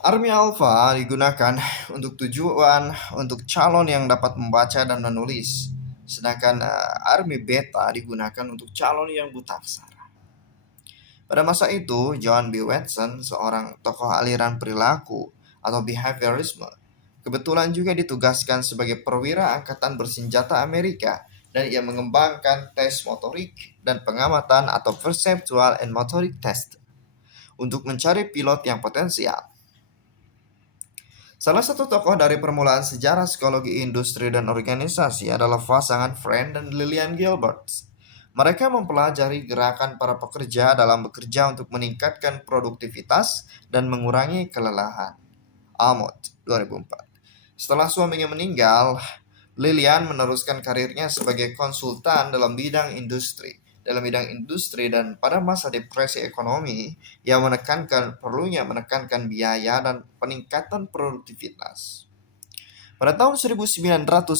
Army Alpha digunakan untuk tujuan untuk calon yang dapat membaca dan menulis, sedangkan Army Beta digunakan untuk calon yang buta aksara. Pada masa itu, John B. Watson, seorang tokoh aliran perilaku atau behaviorisme, kebetulan juga ditugaskan sebagai perwira angkatan bersenjata Amerika dan ia mengembangkan tes motorik dan pengamatan atau perceptual and motoric test untuk mencari pilot yang potensial. Salah satu tokoh dari permulaan sejarah psikologi industri dan organisasi adalah pasangan Friend dan Lillian Gilbert. Mereka mempelajari gerakan para pekerja dalam bekerja untuk meningkatkan produktivitas dan mengurangi kelelahan. Amot, 2004. Setelah suaminya meninggal, Lilian meneruskan karirnya sebagai konsultan dalam bidang industri dan pada masa depresi ekonomi, ia perlunya menekankan biaya dan peningkatan produktivitas. Pada tahun 1924,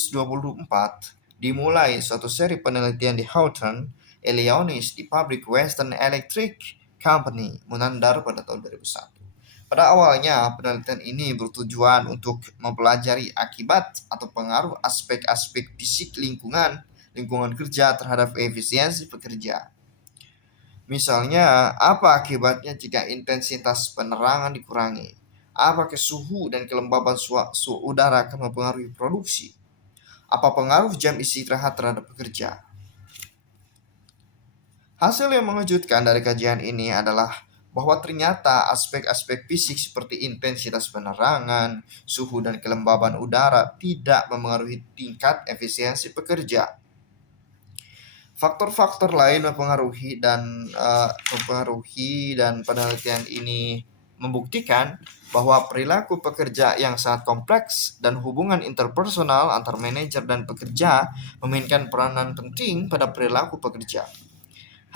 dimulai suatu seri penelitian di Houghton, Illinois di pabrik Western Electric Company, menandar pada tahun 2001. Pada awalnya, penelitian ini bertujuan untuk mempelajari akibat atau pengaruh aspek-aspek fisik lingkungan kerja terhadap efisiensi pekerja. Misalnya, apa akibatnya jika intensitas penerangan dikurangi? Apakah suhu dan kelembaban suhu udara akan mempengaruhi produksi? Apa pengaruh jam istirahat terhadap pekerja? Hasil yang mengejutkan dari kajian ini adalah bahwa ternyata aspek-aspek fisik seperti intensitas penerangan, suhu dan kelembaban udara tidak memengaruhi tingkat efisiensi pekerja. Faktor-faktor lain mempengaruhi dan penelitian ini membuktikan bahwa perilaku pekerja yang sangat kompleks dan hubungan interpersonal antar manajer dan pekerja memainkan peranan penting pada perilaku pekerja.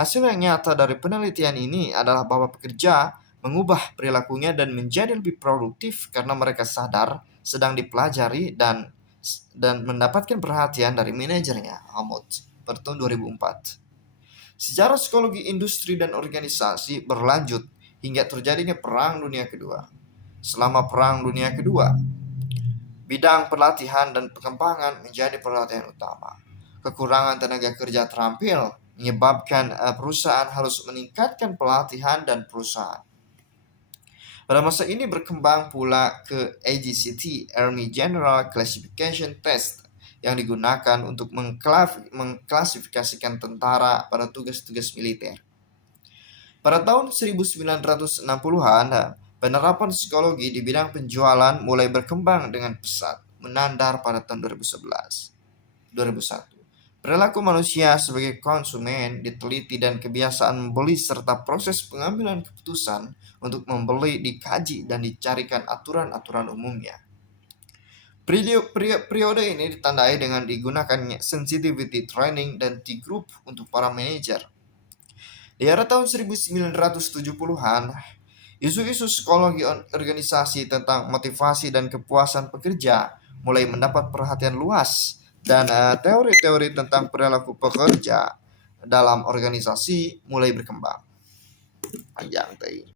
Hasil yang nyata dari penelitian ini adalah bahwa pekerja mengubah perilakunya dan menjadi lebih produktif karena mereka sadar sedang dipelajari dan mendapatkan perhatian dari manajernya. Hamod pada tahun 2004. Sejarah psikologi industri dan organisasi berlanjut hingga terjadinya Perang Dunia Kedua. Selama Perang Dunia Kedua, bidang pelatihan dan pengembangan menjadi perhatian utama. Kekurangan tenaga kerja terampil menyebabkan perusahaan harus meningkatkan pelatihan dan perusahaan. Pada masa ini berkembang pula ke AGCT, Army General Classification Test, yang digunakan untuk mengklasifikasikan tentara pada tugas-tugas militer. Pada tahun 1960-an, penerapan psikologi di bidang penjualan mulai berkembang dengan pesat, menandar pada tahun 2011. Perilaku manusia sebagai konsumen diteliti dan kebiasaan membeli serta proses pengambilan keputusan untuk membeli dikaji dan dicarikan aturan-aturan umumnya. Periode ini ditandai dengan digunakannya sensitivity training dan T-group untuk para manajer. Di era tahun 1970-an, isu-isu psikologi organisasi tentang motivasi dan kepuasan pekerja mulai mendapat perhatian luas dan teori-teori tentang perilaku pekerja dalam organisasi mulai berkembang. Panjang tadi.